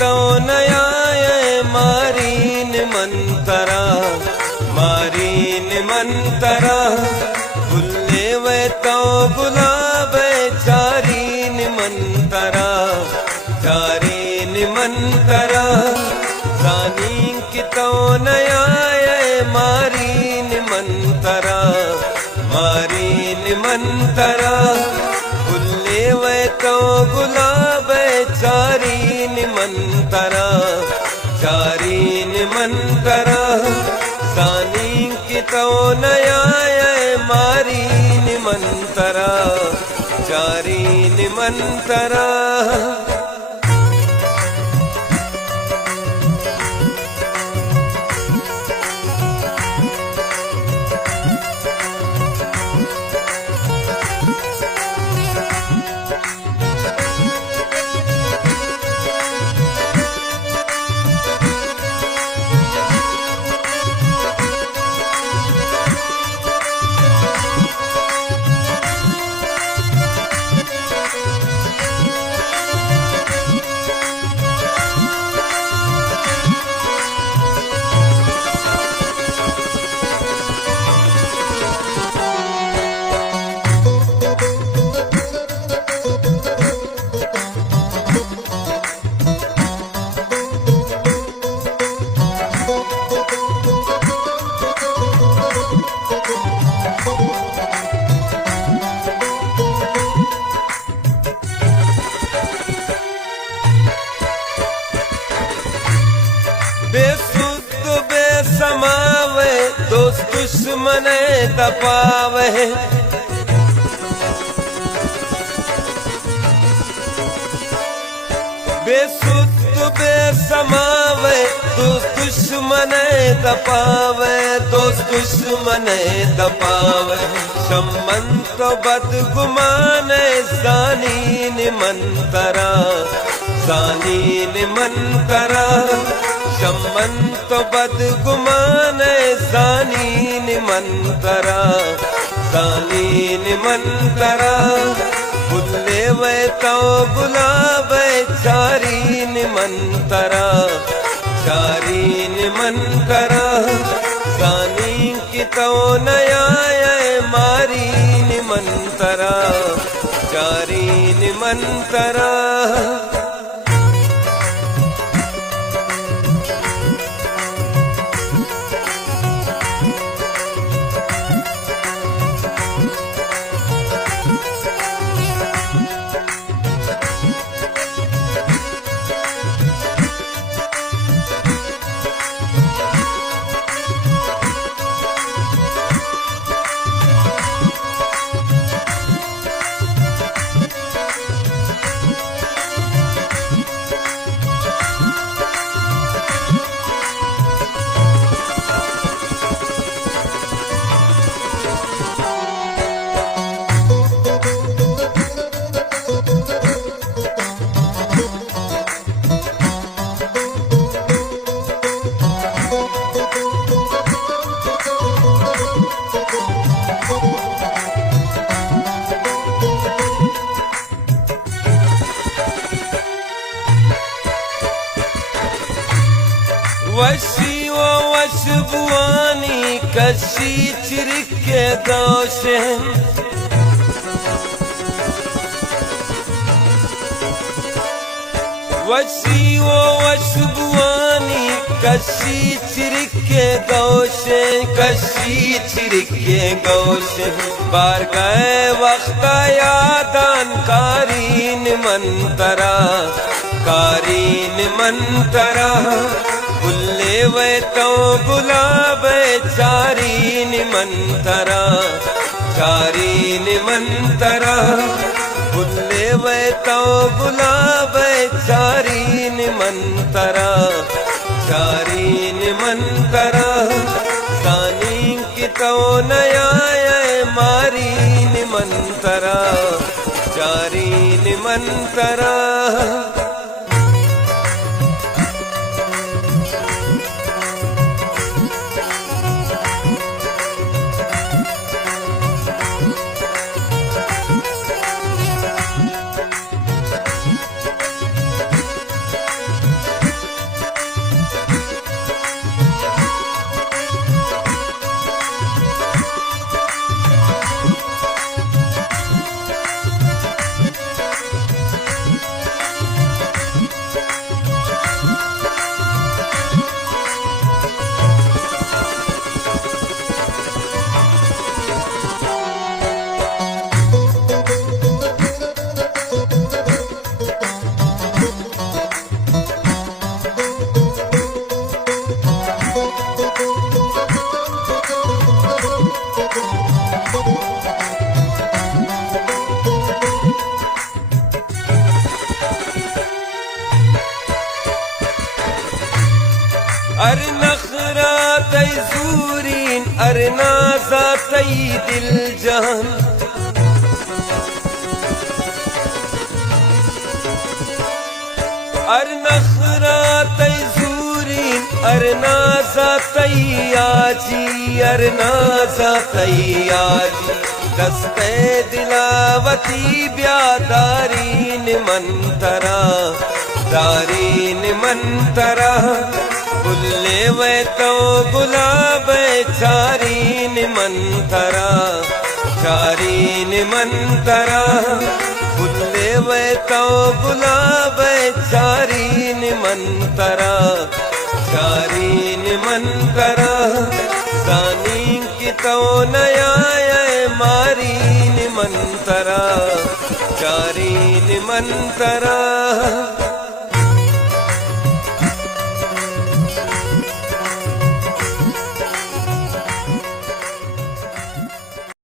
तो नयाय मारीन मंतरा बुल्ले वे तो गुलाब चारीन मंतरा जानी की तो नयाय मारीन मंतरा बुल्ले वे तो गुलाब चारीन मंतरा जानी की तो नयाय मारीन मंतरा चारीन मंतरा बेसुध बेसमावे दोस्त दुश्मन तपावे बेसुध बेसमावे दोस्त दुश्मन तपावे संबंध बदगुमान जानीन मंतरा संबंध बदगुमान जानीन मंतरा बुल्ले वे तो गुलाब चारीन मंतरा जानी की तो नयाय मारीन मंतरा चारीन मंतरा वशी वो वश बुआनी कशी चिरके दोषे वशी वो वश बुआनी कशी चिरके गौशे बार गए वक्त यादान कारीन मंतरा बुल्ले वे तो गुलाब चारीन मंतरा बुल्ले वे तो गुलाब चारीन मंतरा जानी की तो नयाय मारीन मंतरा चारीन मंतरा अर नखरा तई सूरीन अर नाजा तई दिल जहान अर नखरा तई सूरीन अर नाजा तई आजी अर नाजा तई आजी दस्ते दिलावती ब्यादारीन मंतरा दारीन मंतरा बुल्ले वे तो गुलाब चारीन मंतरा चारीन मंतरा बुल्ले वे तो गुलाब चारीन मंतरा चारीन मंतरा सानी की तो नया मारीन मंतरा चारीन मंतरा